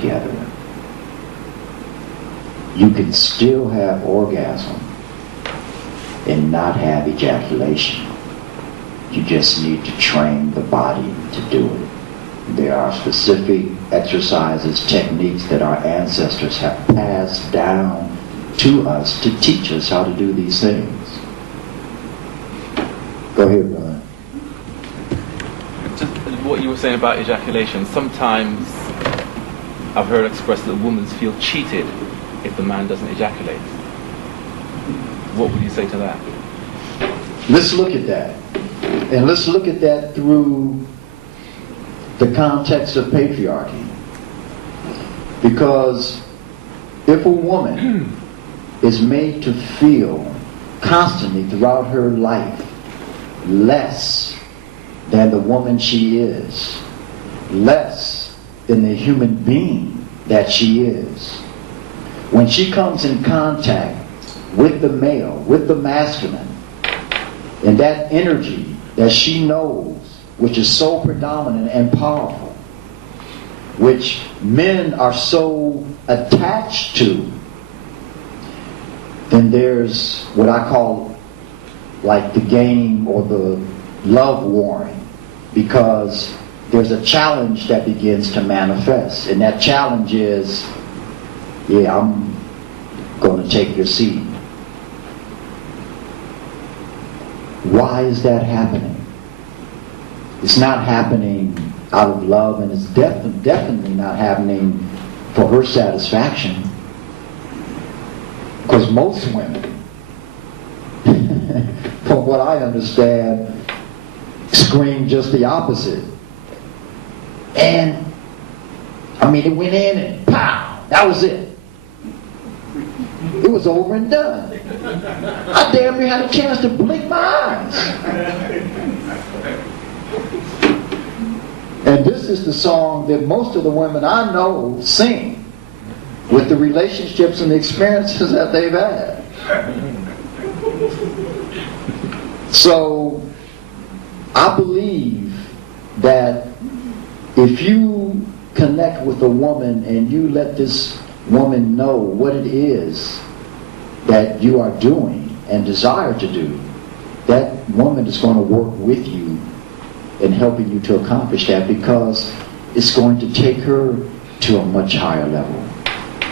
together. You can still have orgasm and not have ejaculation. You just need to train the body to do it. There are specific exercises, techniques that our ancestors have passed down to us to teach us how to do these things. Go ahead, brother. Just what you were saying about ejaculation. Sometimes I've heard expressed that women feel cheated if the man doesn't ejaculate. What would you say to that? Let's look at that. And let's look at that through the context of patriarchy. Because if a woman is made to feel constantly throughout her life less than the woman she is, less than the human being that she is, when she comes in contact with the male, with the masculine, and that energy that she knows, which is so predominant and powerful, which men are so attached to, then there's what I call like the game or the love warring, because there's a challenge that begins to manifest, and that challenge is, yeah, I'm going to take your seed. Why is that happening? It's not happening out of love, and it's definitely not happening for her satisfaction. Because most women, from what I understand, scream just the opposite. And, I mean, it went in and pow, that was it. It was over and done. I damn near had a chance to blink my eyes. And this is the song that most of the women I know sing with the relationships and the experiences that they've had. So I believe that if you connect with a woman and you let this woman know what it is that you are doing and desire to do, that woman is going to work with you in helping you to accomplish that, because it's going to take her to a much higher level.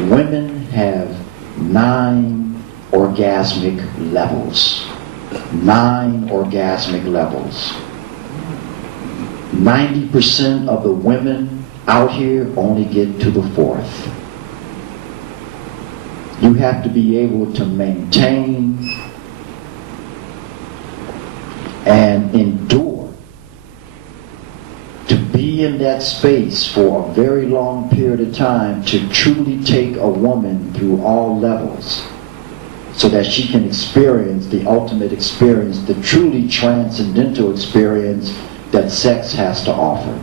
Women have 9 orgasmic levels. 9 orgasmic levels. 90% of the women out here only get to the 4th. You have to be able to maintain and endure to be in that space for a very long period of time to truly take a woman through all levels so that she can experience the ultimate experience, the truly transcendental experience that sex has to offer.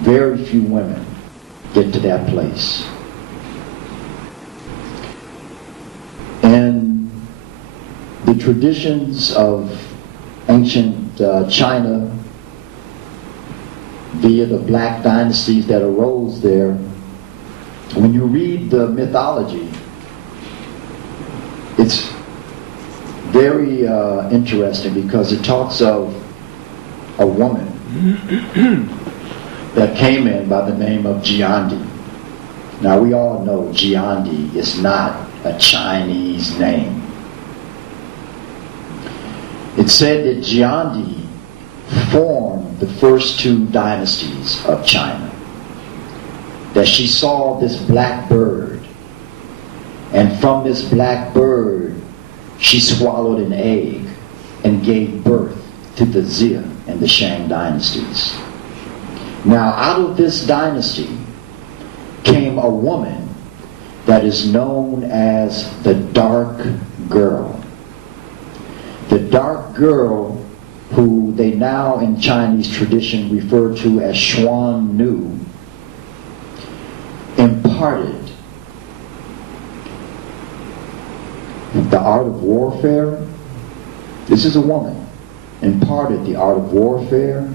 Very few women get to that place. And the traditions of ancient China, via the black dynasties that arose there, when you read the mythology, it's very interesting, because it talks of a woman that came in by the name of Jiandi. Now we all know Jiandi is not a Chinese name. It's said that Jiandi formed the first 2 dynasties of China. That she saw this black bird, and from this black bird she swallowed an egg and gave birth to the Xia and the Shang dynasties. Now out of this dynasty came a woman that is known as the dark girl. The dark girl, who they now in Chinese tradition refer to as Xuan Nu, imparted the art of warfare. This is a woman. Imparted the art of warfare,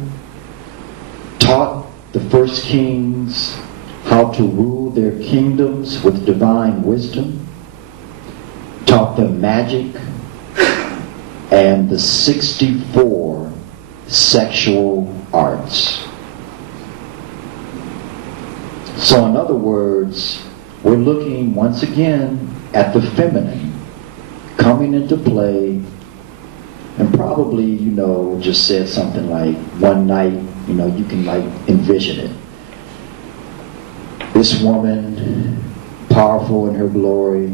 taught the first kings how to rule their kingdoms with divine wisdom, taught them magic, and the 64 sexual arts. So in other words, we're looking once again at the feminine coming into play, and probably, just said something like, one night, you can like envision it. This woman, powerful in her glory,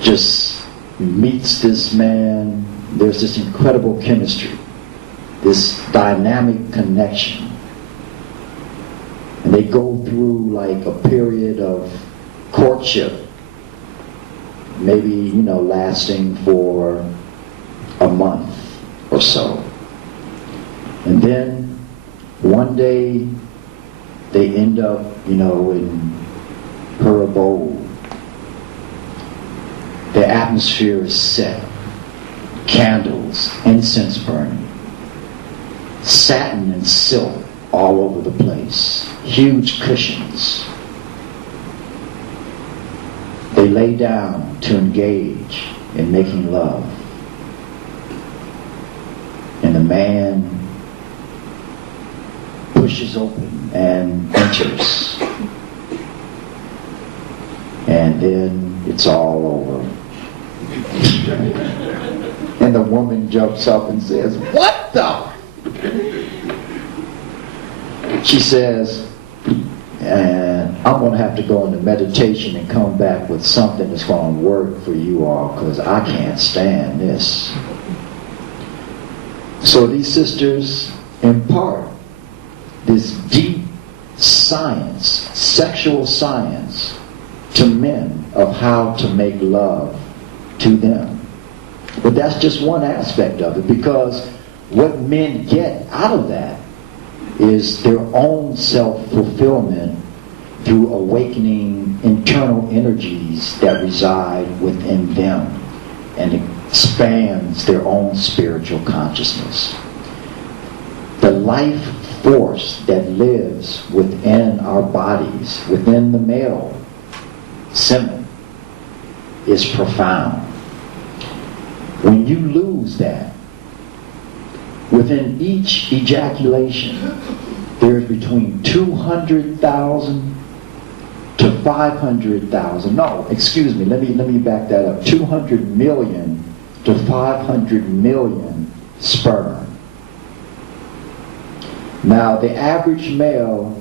just meets this man. There's this incredible chemistry, this dynamic connection. And they go through like a period of courtship, maybe, lasting for a month or so. And then one day they end up, in her abode. The atmosphere is set, candles, incense burning, satin and silk all over the place, huge cushions. They lay down to engage in making love. And the man pushes open and enters. And then it's all over. And the woman jumps up and says, "What the?" She says, "And I'm going to have to go into meditation and come back with something that's going to work for you all, because I can't stand this." So these sisters impart this deep science, sexual science, to men of how to make love to them. But that's just one aspect of it, because what men get out of that is their own self-fulfillment through awakening internal energies that reside within them, and expands their own spiritual consciousness. The life force that lives within our bodies, within the male semen, is profound. When you lose that, within each ejaculation, there's between 200,000 to 500,000. No, excuse me. Let me back that up. 200 million to 500 million sperm. Now, the average male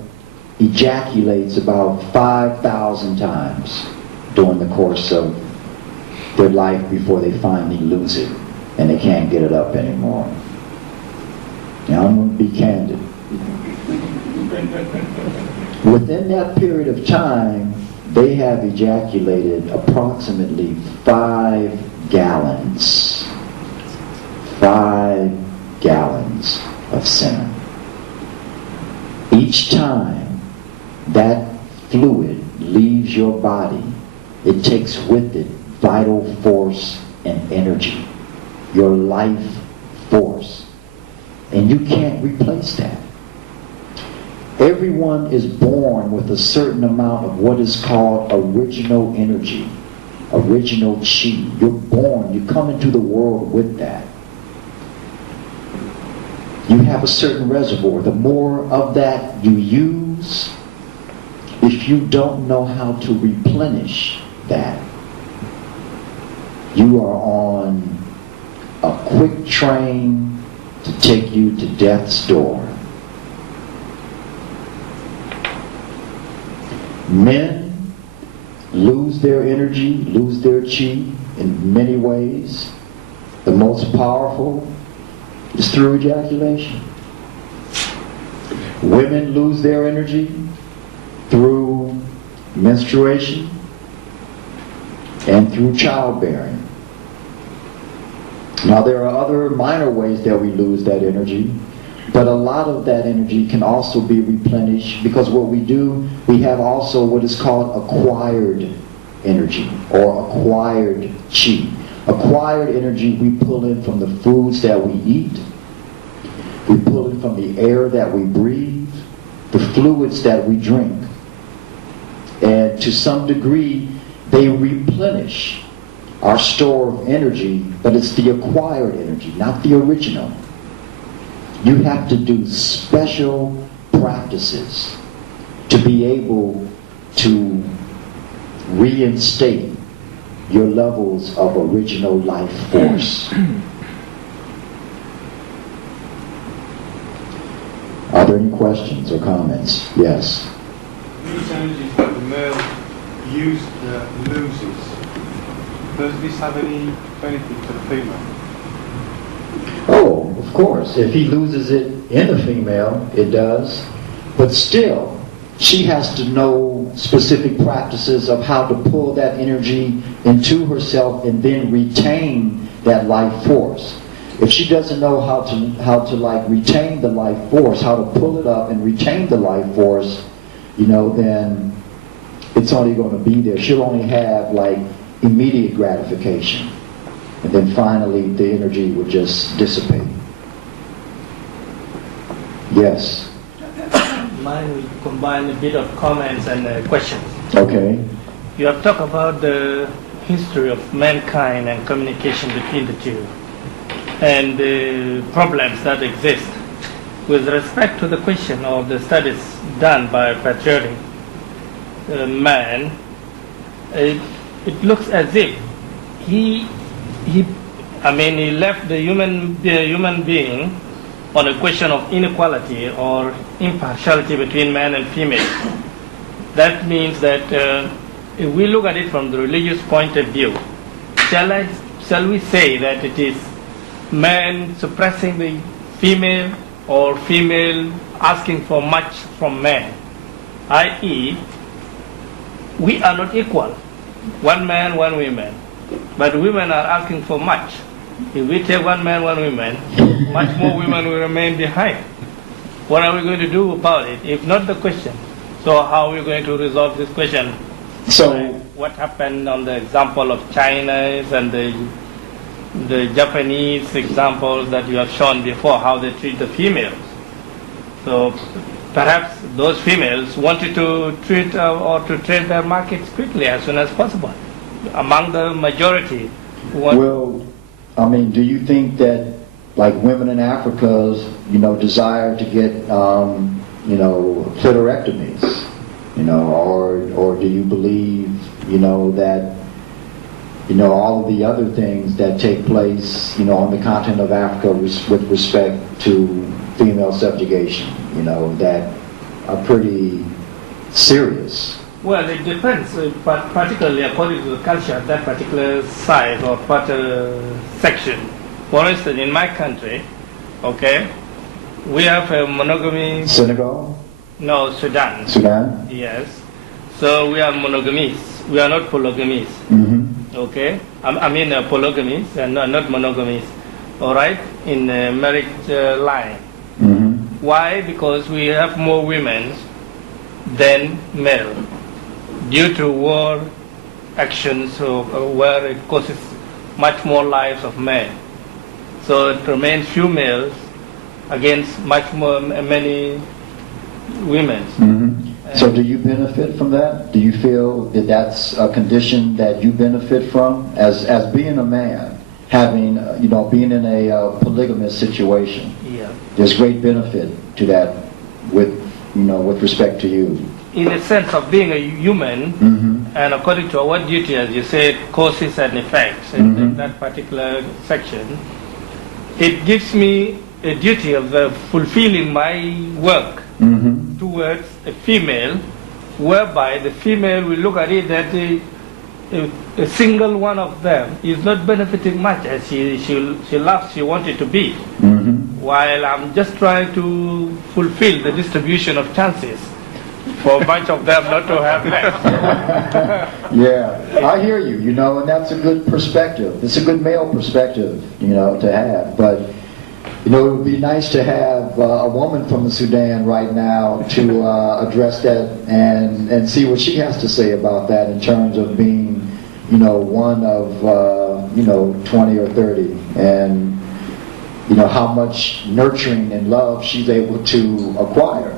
ejaculates about 5,000 times during the course of their life before they finally lose it and they can't get it up anymore. Now, I'm going to be candid. Within that period of time, they have ejaculated approximately 5 gallons. 5 gallons of semen. Each time that fluid leaves your body, it takes with it vital force and energy, your life force. And you can't replace that. Everyone is born with a certain amount of what is called original energy, original chi. You're born, you come into the world with that. You have a certain reservoir. The more of that you use, if you don't know how to replenish that, you are on a quick train to take you to death's door. Men lose their energy, lose their chi in many ways. The most powerful is through ejaculation. Women lose their energy through menstruation and through childbearing. Now, there are other minor ways that we lose that energy, but a lot of that energy can also be replenished, because what we do, we have also what is called acquired energy or acquired chi. Acquired energy we pull in from the foods that we eat. We pull in from the air that we breathe. the fluids that we drink. And to some degree, they replenish our store of energy, but it's the acquired energy, not the original. You have to do special practices to be able to reinstate your levels of original life force. Are there any questions or comments? Yes. These energies that the male loses, does this have any benefit to the female? Oh, of course. If he loses it in the female, it does. But still, she has to know specific practices of how to pull that energy into herself and then retain that life force. If she doesn't know how to like retain the life force, how to pull it up and retain the life force, then it's only going to be there. She'll only have like immediate gratification. And then finally the energy will just dissipate. Yes. Mine will combine a bit of comments and questions. Okay. You have talked about the history of mankind and communication between the two and the problems that exist. With respect to the question of the studies done by patriotic man, it looks as if he left the human being on a question of inequality or impartiality between man and female. That means that if we look at it from the religious point of view, shall we say that it is man suppressing the female or female asking for much from man? I.e., we are not equal. One man, one woman. But women are asking for much. If we take one man, one woman, much more women will remain behind. What are we going to do about it? If not the question. So how are we going to resolve this question? So what happened on the example of China and the Japanese examples that you have shown before, how they treat the females. So perhaps those females wanted to treat or to trade their markets quickly as soon as possible. Among the majority who want. Well, do you think that like women in Africa, desire to get, clitorectomies, or do you believe, that, all of the other things that take place, on the continent of Africa with respect to female subjugation, that are pretty serious? Well, it depends, but particularly according to the culture of that particular side or section. For instance, in my country, okay, we have a monogamy. Senegal? No, Sudan. Sudan? Yes. So we are monogamous. We are not polygamous. Mm-hmm. Okay? Polygamous and not monogamous. All right? In marriage line. Mm-hmm. Why? Because we have more women than male. Due to war actions where it causes much more lives of men. So it remains few males against many women. Mm-hmm. So do you benefit from that? Do you feel that that's a condition that you benefit from as being a man, having, being in a polygamous situation? Yeah. There's great benefit to that with respect to you. In a sense of being a human, mm-hmm. and according to our duty, as you said, causes and effects in mm-hmm. that particular section, it gives me a duty of fulfilling my work mm-hmm. towards a female, whereby the female will look at it that a single one of them is not benefiting much as she loves, she wanted to be, mm-hmm. while I'm just trying to fulfill the distribution of chances for a bunch of them not to have less. Yeah, I hear you, and that's a good perspective. It's a good male perspective, to have. But, it would be nice to have a woman from the Sudan right now to address that and see what she has to say about that in terms of being, one of, 20 or 30. And, how much nurturing and love she's able to acquire.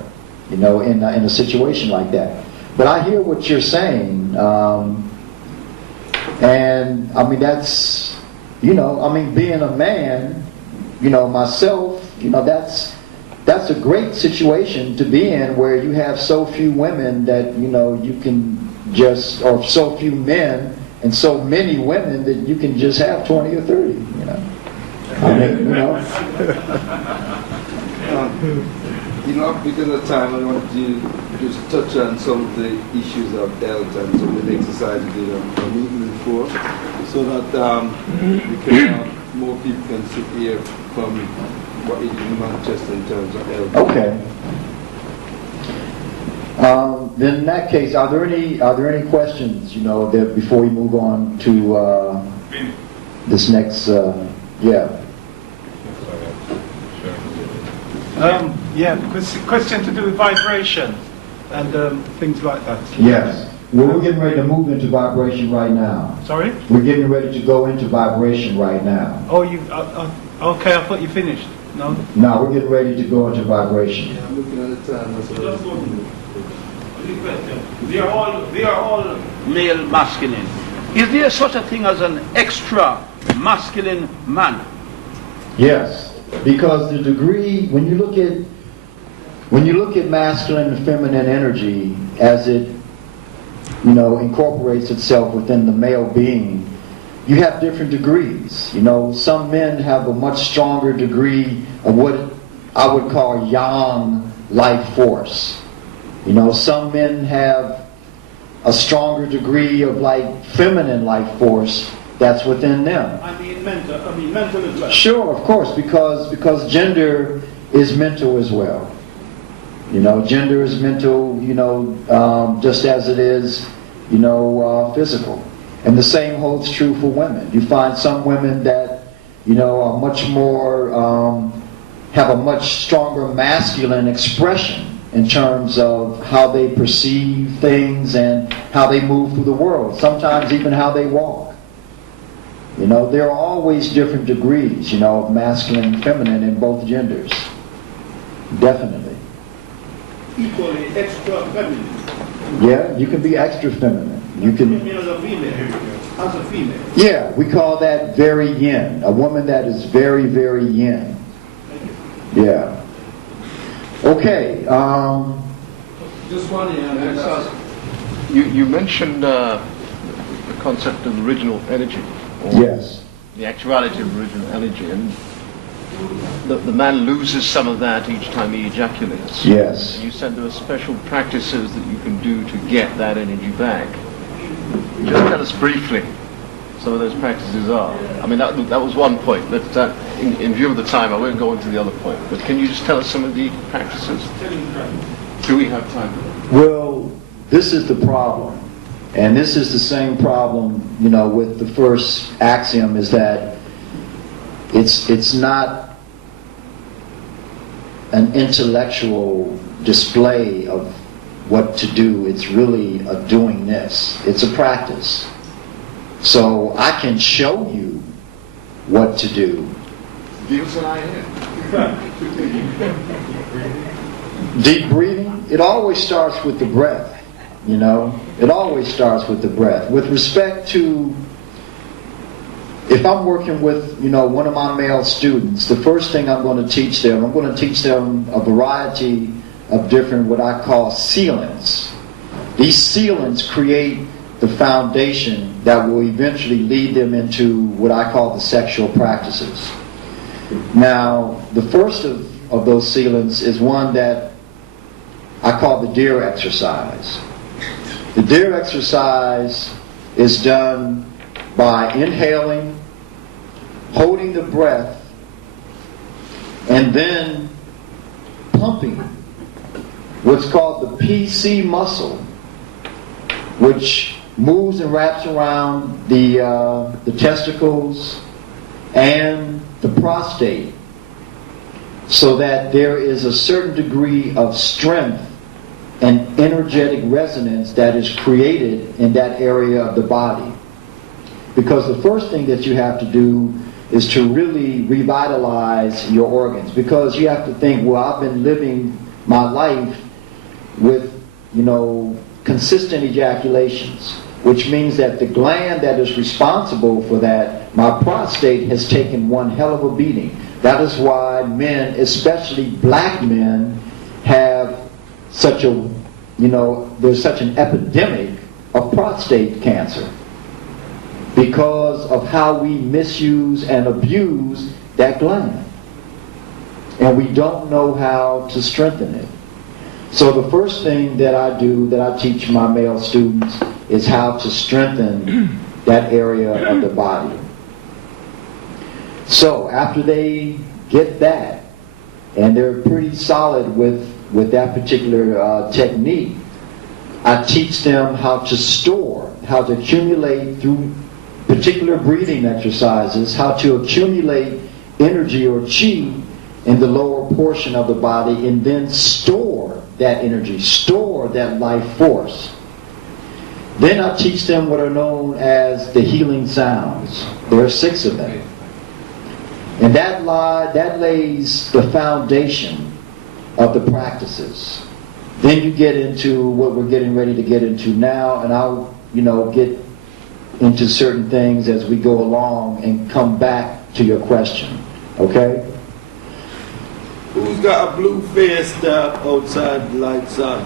in a situation like that. But I hear what you're saying, and I mean that's, being a man, myself, that's a great situation to be in, where you have so few women that you can just, or so few men and so many women that you can just have 20 or 30. Because of time, I want to just touch on some of the issues of health and some of the exercises that are movement for, so that more people can sit here from what is in Manchester in terms of health. Okay. Then in that case, are there any questions? That before we move on to this next, question to do with vibration and things like that. Yes. Well, we're getting ready to move into vibration right now. Sorry? We're getting ready to go into vibration right now. Oh, you? Okay, I thought you finished. No. No, we're getting ready to go into vibration. Yeah, I'm looking at the time. That's what We are all male masculine. Is there such a thing as an extra masculine man? Yes, because the degree, when you look at masculine and feminine energy as it incorporates itself within the male being, you have different degrees. Some men have a much stronger degree of what I would call yang life force. Some men have a stronger degree of feminine life force that's within them. I mean mental as well. Sure, of course, because gender is mental as well. Gender is mental, just as it is, physical. And the same holds true for women. You find some women that, are much more, have a much stronger masculine expression in terms of how they perceive things and how they move through the world. Sometimes even how they walk. There are always different degrees, of masculine and feminine in both genders. Definitely. Equally extra feminine. Yeah, you can be extra feminine. You can. As a female. Yeah, we call that very yin. A woman that is very, very yin. Yeah. Okay. Just one here. You mentioned the concept of original energy. Or Yes. The actuality of original energy, and the man loses some of that each time he ejaculates. Yes. And you said there are special practices that you can do to get that energy back. Just tell us briefly some of those practices are. I mean, that was one point, but in view of the time, I won't go into the other point. But can you just tell us some of the practices? Do we have time? Well, this is the problem. And this is the same problem, with the first axiom, is that it's not an intellectual display of what to do. It's really a doing this. It's a practice. So I can show you what to do. Give us an idea. Deep breathing, it always starts with the breath. It always starts with the breath. With respect to, if I'm working with, one of my male students, the first thing I'm going to teach them a variety of different, what I call sealants. These sealants create the foundation that will eventually lead them into what I call the sexual practices. Now, the first of those sealants is one that I call the deer exercise. The deer exercise is done by inhaling, holding the breath, and then pumping what's called the PC muscle, which moves and wraps around the testicles and the prostate, so that there is a certain degree of strength and energetic resonance that is created in that area of the body. Because the first thing that you have to do is to really revitalize your organs. Because you have to think, well, I've been living my life with, consistent ejaculations, which means that the gland that is responsible for that, my prostate, has taken one hell of a beating. That is why men, especially black men, have such a, there's such an epidemic of prostate cancer because of how we misuse and abuse that gland. And we don't know how to strengthen it. So the first thing that I do, that I teach my male students, is how to strengthen that area of the body. So after they get that, and they're pretty solid with that particular technique, I teach them how to store, how to accumulate through particular breathing exercises, how to accumulate energy or chi in the lower portion of the body, and then store that energy, store that life force. Then I teach them what are known as the healing sounds. There are 6 of them. And that lays the foundation of the practices. Then you get into what we're getting ready to get into now, and I'll, get into certain things as we go along and come back to your question. Okay? Who's got a blue face outside the lights on?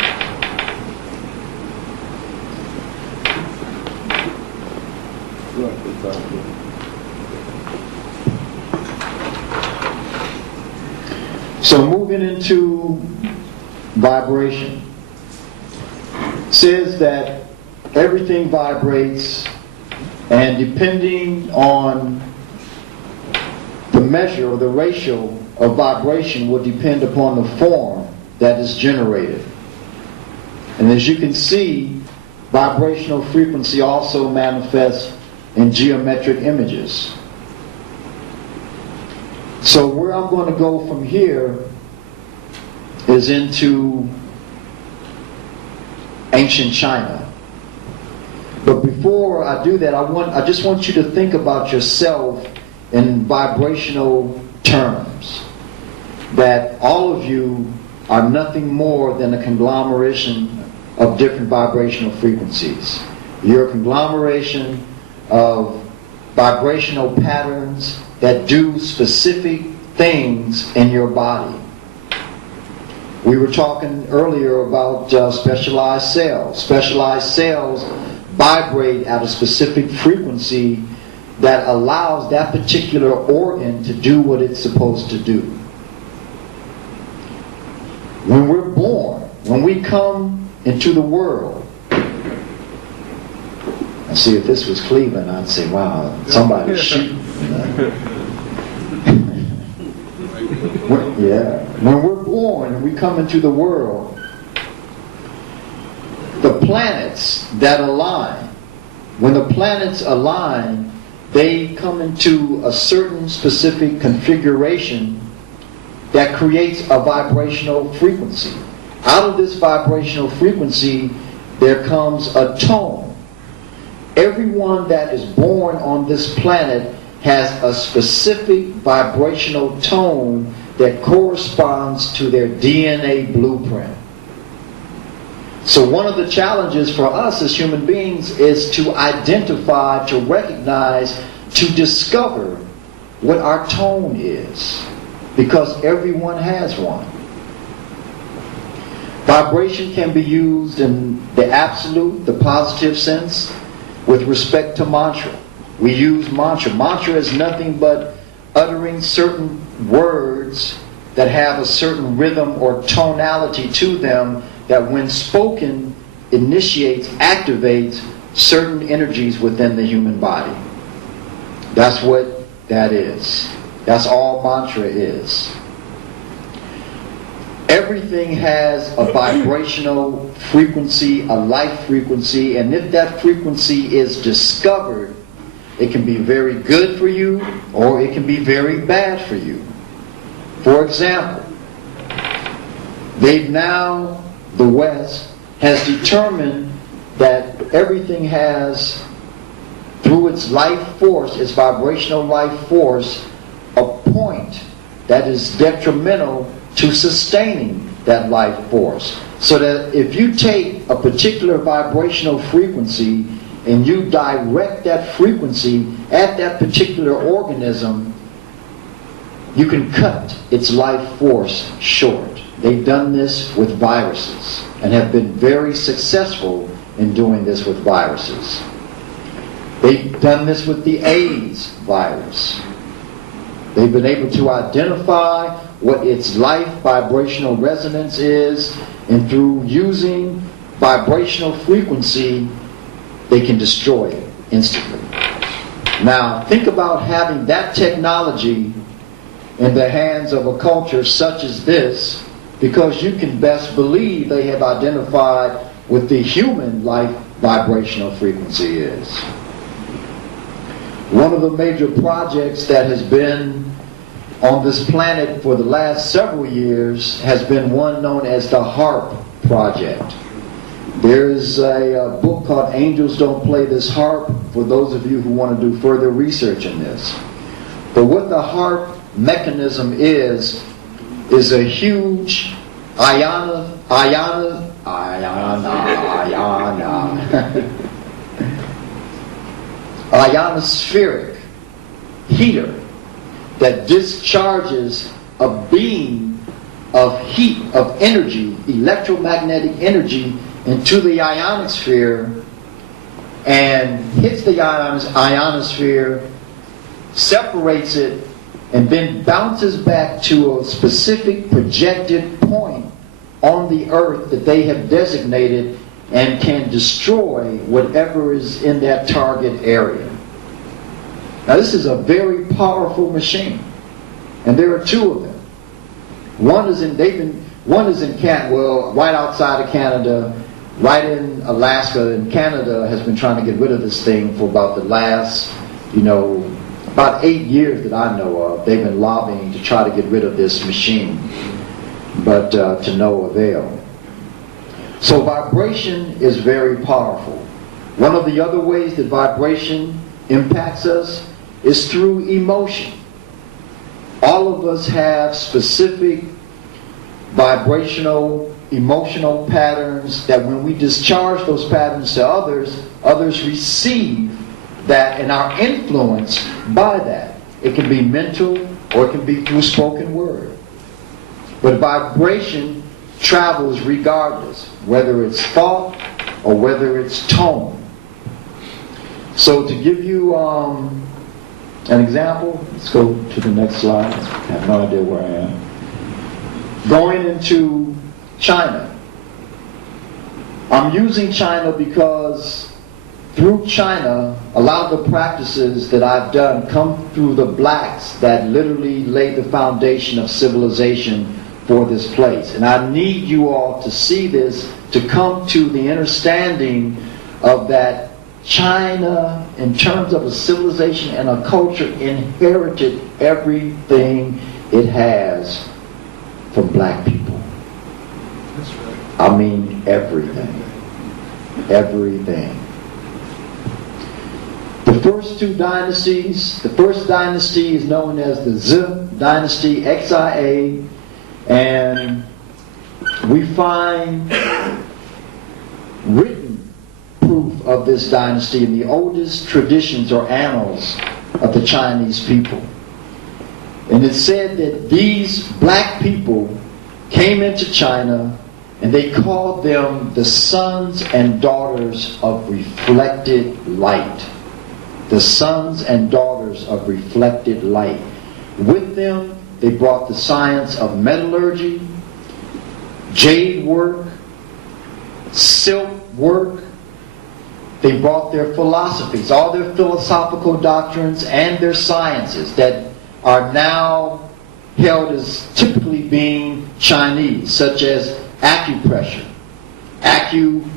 So moving into vibration. Says that everything vibrates, and depending on the measure or the ratio of vibration will depend upon the form that is generated. And as you can see, vibrational frequency also manifests in geometric images. So where I'm going to go from here is into ancient China. But before I do that, I just want you to think about yourself in vibrational terms. That all of you are nothing more than a conglomeration of different vibrational frequencies. You're a conglomeration of vibrational patterns that do specific things in your body. We were talking earlier about specialized cells. Specialized cells vibrate at a specific frequency that allows that particular organ to do what it's supposed to do. When we're born, when we come into the world, and see, if this was Cleveland, I'd say, wow, somebody's shooting. When we're born and we come into the world, the planets that align, when the planets align, they come into a certain specific configuration that creates a vibrational frequency. Out of this vibrational frequency, there comes a tone. Everyone that is born on this planet has a specific vibrational tone that corresponds to their DNA blueprint. So one of the challenges for us as human beings is to identify, to recognize, to discover what our tone is, because everyone has one. Vibration can be used in the absolute, the positive sense, with respect to mantra. We use mantra. Mantra is nothing but uttering certain words that have a certain rhythm or tonality to them that when spoken initiates, activates certain energies within the human body. That's what that is. That's all mantra is. Everything has a vibrational frequency, a life frequency, and if that frequency is discovered, it can be very good for you or it can be very bad for you. For example, the West has determined that everything has, through its life force, its vibrational life force, a point that is detrimental to sustaining that life force. So that if you take a particular vibrational frequency and you direct that frequency at that particular organism, you can cut its life force short. They've done this with viruses and have been very successful in doing this with viruses. They've done this with the AIDS virus. They've been able to identify what its life vibrational resonance is, and through using vibrational frequency, they can destroy it instantly. Now, think about having that technology in the hands of a culture such as this, because you can best believe they have identified what the human life vibrational frequency is. One of the major projects that has been on this planet for the last several years has been one known as the HARP project. There is a book called Angels Don't Play This Harp for those of you who want to do further research in this. But what the HARP mechanism is a huge ionospheric heater that discharges a beam of heat, of energy, electromagnetic energy, into the ionosphere and hits the ionosphere, separates it, and then bounces back to a specific projected point on the earth that they have designated and can destroy whatever is in that target area. Now, this is a very powerful machine, and there are two of them. One is in Canada, well, right outside of Canada, right in Alaska, and Canada has been trying to get rid of this thing for about the last, about 8 years that I know of. They've been lobbying to try to get rid of this machine, but to no avail. So vibration is very powerful. One of the other ways that vibration impacts us is through emotion. All of us have specific vibrational, emotional patterns that when we discharge those patterns to others, others receive that and are influenced by that. It can be mental or it can be through spoken word. But vibration travels regardless, whether it's thought or whether it's tone. So to give you an example, let's go to the next slide. I have no idea where I am. Going into China. I'm using China because through China, a lot of the practices that I've done come through the blacks that literally laid the foundation of civilization for this place. And I need you all to see this, to come to the understanding of that China, in terms of a civilization and a culture, inherited everything it has from black people. That's right. I mean everything. Everything. The first two dynasties, the first dynasty is known as the Z dynasty, XIA, and we find written proof of this dynasty in the oldest traditions or annals of the Chinese people. And it said that these black people came into China and they called them the sons and daughters of reflected light. The sons and daughters of reflected light. With them, they brought the science of metallurgy, jade work, silk work. They brought their philosophies, all their philosophical doctrines and their sciences that are now held as typically being Chinese, such as acupressure, acupuncture,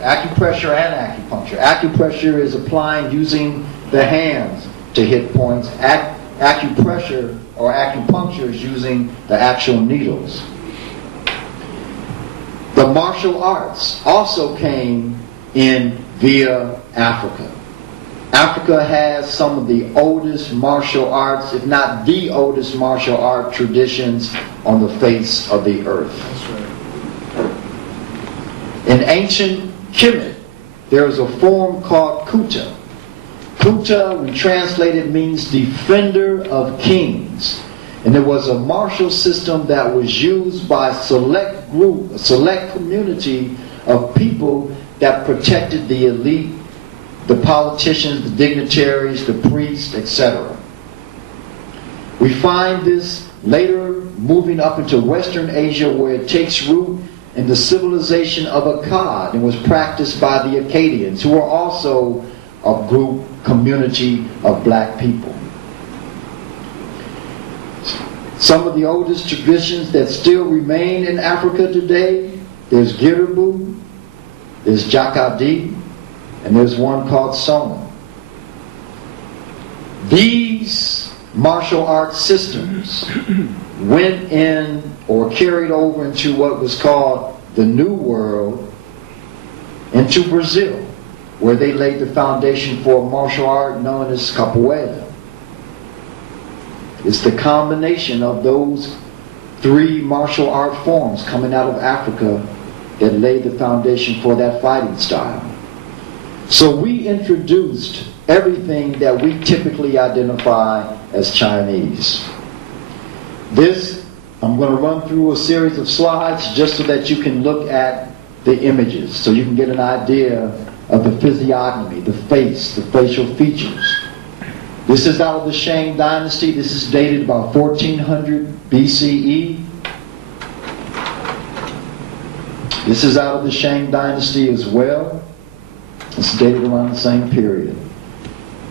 acupressure and acupuncture. Acupressure is applying using the hands to hit points. Acupressure or acupuncture is using the actual needles. The martial arts also came in via Africa. Africa has some of the oldest martial arts, if not the oldest martial art traditions on the face of the earth. In ancient Kemet, there is a form called Kuta. Kuta, when translated, means defender of kings. And it was a martial system that was used by a select group, a select community of people that protected the elite, the politicians, the dignitaries, the priests, etc. We find this later moving up into Western Asia, where it takes root in the civilization of Akkad and was practiced by the Akkadians, who are also a group, community of black people. Some of the oldest traditions that still remain in Africa today, there's Girabu, there's Jakadi, and there's one called Sona. These martial arts systems went in or carried over into what was called the New World, into Brazil, where they laid the foundation for a martial art known as Capoeira. It's the combination of those three martial art forms coming out of Africa that laid the foundation for that fighting style. So we introduced everything that we typically identify as Chinese. This, I'm going to run through a series of slides just so that you can look at the images, so you can get an idea of the physiognomy, the face, the facial features. This is out of the Shang dynasty. This is dated about 1400 BCE. This is out of the Shang dynasty as well. It's dated around the same period.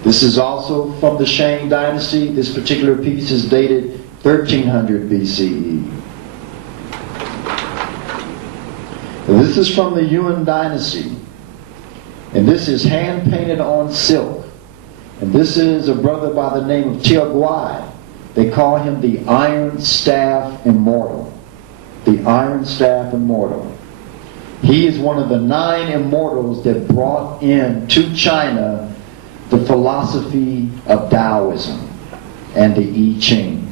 This is also from the Shang dynasty. This particular piece is dated 1300 BCE. This is from the Yuan dynasty. And this is hand painted on silk. And this is a brother by the name of Guai. They call him the Iron Staff Immortal. The Iron Staff Immortal. He is one of the 9 immortals that brought in to China the philosophy of Taoism and the I Ching,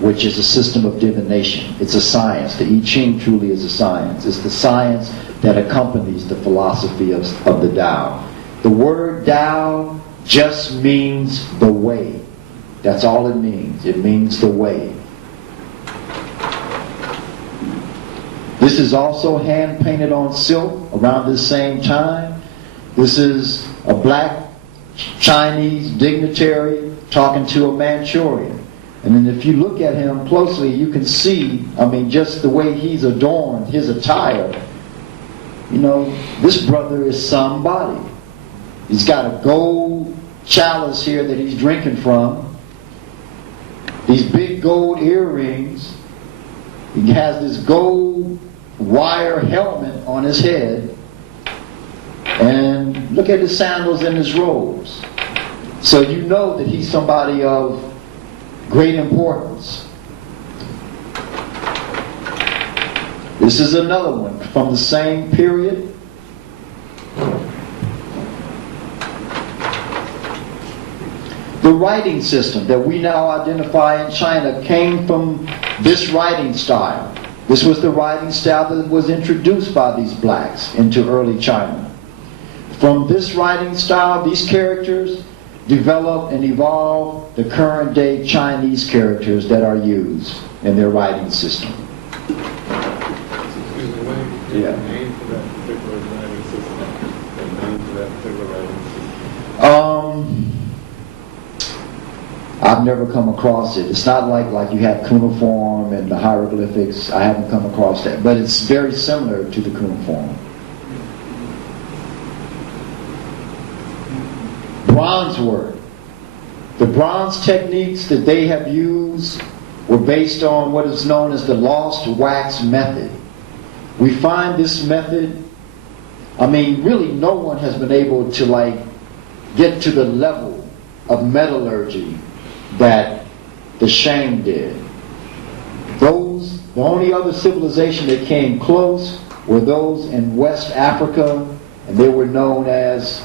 which is a system of divination. It's a science. The I Ching truly is a science. It's the science that accompanies the philosophy of the Tao. The word Tao just means the way. That's all it means. It means the way. This is also hand painted on silk around this same time. This is a black Chinese dignitary talking to a Manchurian. And then if you look at him closely, you can see, just the way he's adorned, his attire. This brother is somebody. He's got a gold chalice here that he's drinking from. These big gold earrings. He has this gold wire helmet on his head. And look at his sandals and his robes. So you know that he's somebody of great importance. This is another one from the same period. The writing system that we now identify in China came from this writing style. This was the writing style that was introduced by these blacks into early China. From this writing style, these characters developed and evolved the current day Chinese characters that are used in their writing system. Yeah. I've never come across it. It's not like you have cuneiform and the hieroglyphics. I haven't come across that. But it's very similar to the cuneiform. Bronze work. The bronze techniques that they have used were based on what is known as the lost wax method. We find this method, really no one has been able to get to the level of metallurgy that the Shang did. The only other civilization that came close were those in West Africa, and they were known as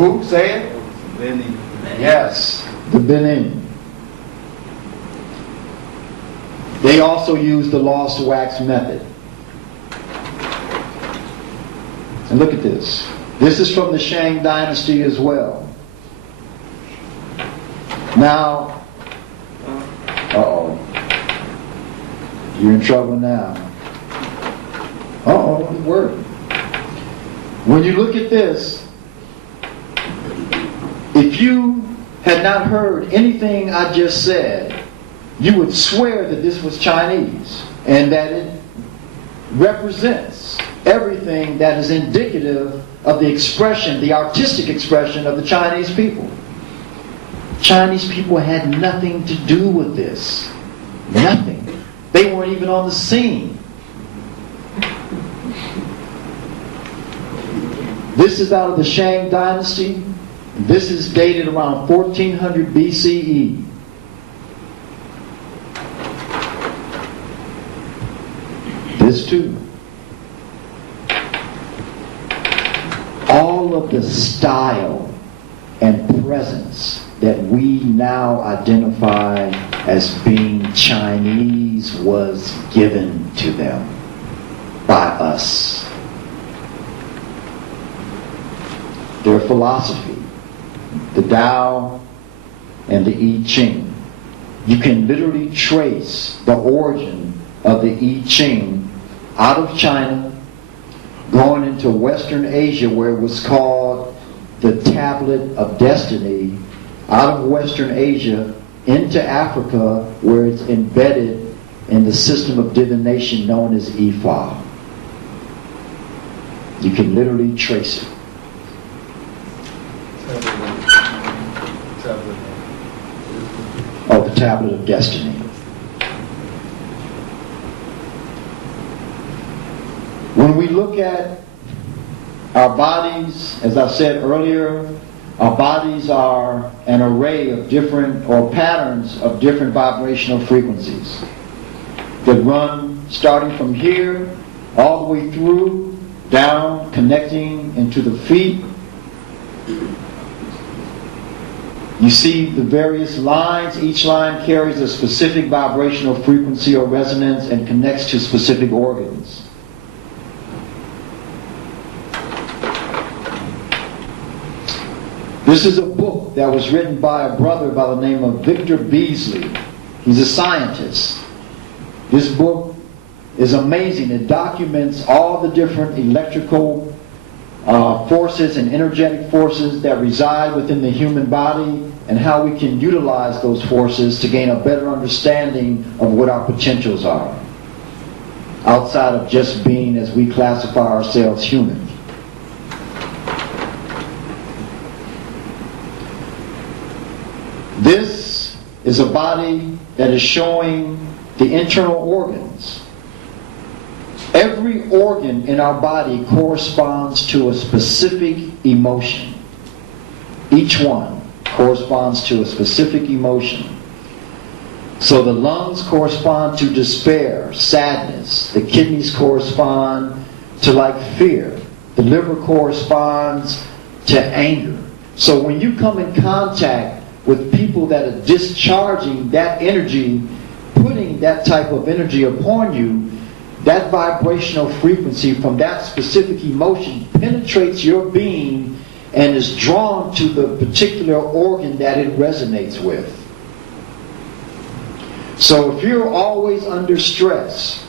who? Say it? Benin. Yes, the Benin. They also use the lost wax method. And look at this. This is from the Shang dynasty as well. Now, uh-oh. You're in trouble now. Uh-oh, it worked. When you look at this, if you had not heard anything I just said, you would swear that this was Chinese and that it represents everything that is indicative of the expression, the artistic expression of the Chinese people. Chinese people had nothing to do with this. Nothing. They weren't even on the scene. This is out of the Shang dynasty. This is dated around 1400 BCE. This too. All of the style and presence that we now identify as being Chinese was given to them by us. Their philosophy, the Tao and the I Ching. You can literally trace the origin of the I Ching out of China, going into Western Asia where it was called the Tablet of Destiny, out of Western Asia into Africa where it's embedded in the system of divination known as Ifa. You can literally trace it. Oh, the Tablet of Destiny. When we look at our bodies, as I said earlier, our bodies are an array of different, or patterns of different vibrational frequencies that run starting from here all the way through, down, connecting into the feet. You see the various lines. Each line carries a specific vibrational frequency or resonance and connects to specific organs. This is a book that was written by a brother by the name of Victor Beasley. He's a scientist. This book is amazing. It documents all the different electrical forces and energetic forces that reside within the human body and how we can utilize those forces to gain a better understanding of what our potentials are outside of just being, as we classify ourselves, human. This is a body that is showing the internal organs. Every organ in our body corresponds to a specific emotion. Each one corresponds to a specific emotion. So the lungs correspond to despair, sadness. The kidneys correspond to like fear. The liver corresponds to anger. So when you come in contact with people that are discharging that energy, putting that type of energy upon you, that vibrational frequency from that specific emotion penetrates your being and is drawn to the particular organ that it resonates with. So if you're always under stress,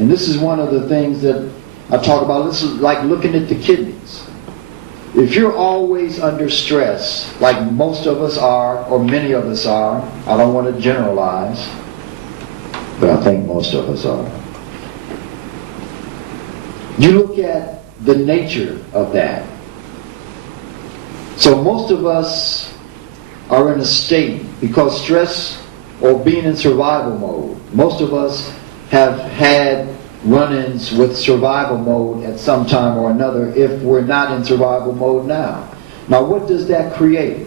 and this is one of the things that I talk about, this is like looking at the kidneys. If you're always under stress, like most of us are, or many of us are, I don't want to generalize, but I think most of us are. You look at the nature of that. So most of us are in a state, because stress or being in survival mode, most of us have had run-ins with survival mode at some time or another if we're not in survival mode now. Now what does that create?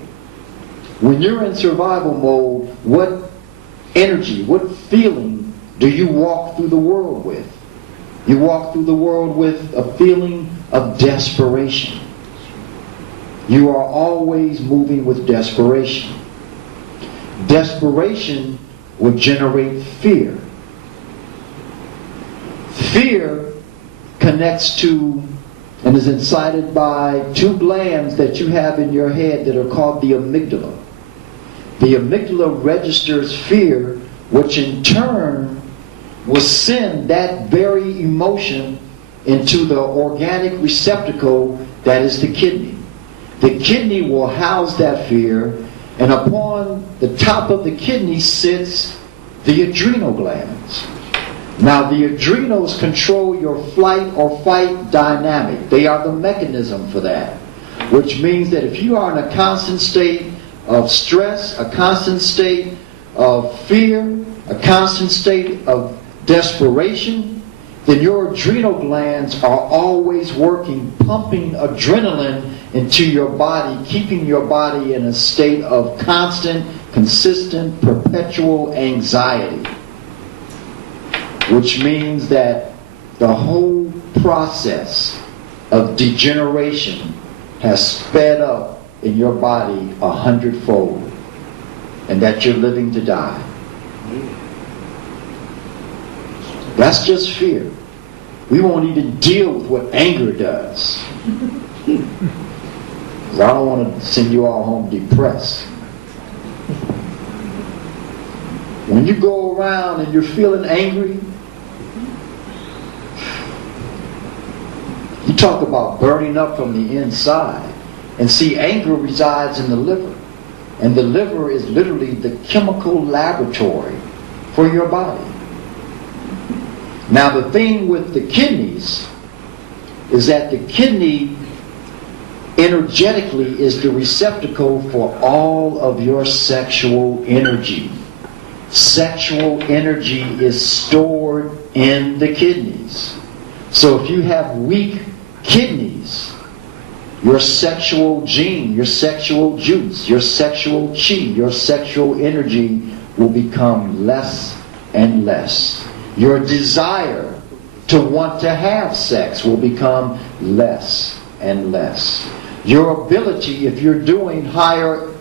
When you're in survival mode, what energy, what feeling do you walk through the world with? You walk through the world with a feeling of desperation. You are always moving with desperation. Desperation will generate fear. Fear connects to and is incited by two glands that you have in your head that are called the amygdala. The amygdala registers fear, which in turn will send that very emotion into the organic receptacle that is the kidney. The kidney will house that fear, and upon the top of the kidney sits the adrenal glands. Now, the adrenals control your flight or fight dynamic. They are the mechanism for that, which means that if you are in a constant state of stress, a constant state of fear, a constant state of desperation, then your adrenal glands are always working, pumping adrenaline into your body, keeping your body in a state of constant, consistent, perpetual anxiety. Which means that the whole process of degeneration has sped up in your body 100-fold, and that you're living to die. That's just fear. We won't even deal with what anger does. Because I don't want to send you all home depressed. When you go around and you're feeling angry, you talk about burning up from the inside. And see, anger resides in the liver. And the liver is literally the chemical laboratory for your body. Now, the thing with the kidneys is that the kidney energetically is the receptacle for all of your sexual energy. Sexual energy is stored in the kidneys. So if you have weak kidneys, your sexual gene, your sexual juice, your sexual chi, your sexual energy will become less and less. Your desire to want to have sex will become less and less. Your ability, if you're doing higher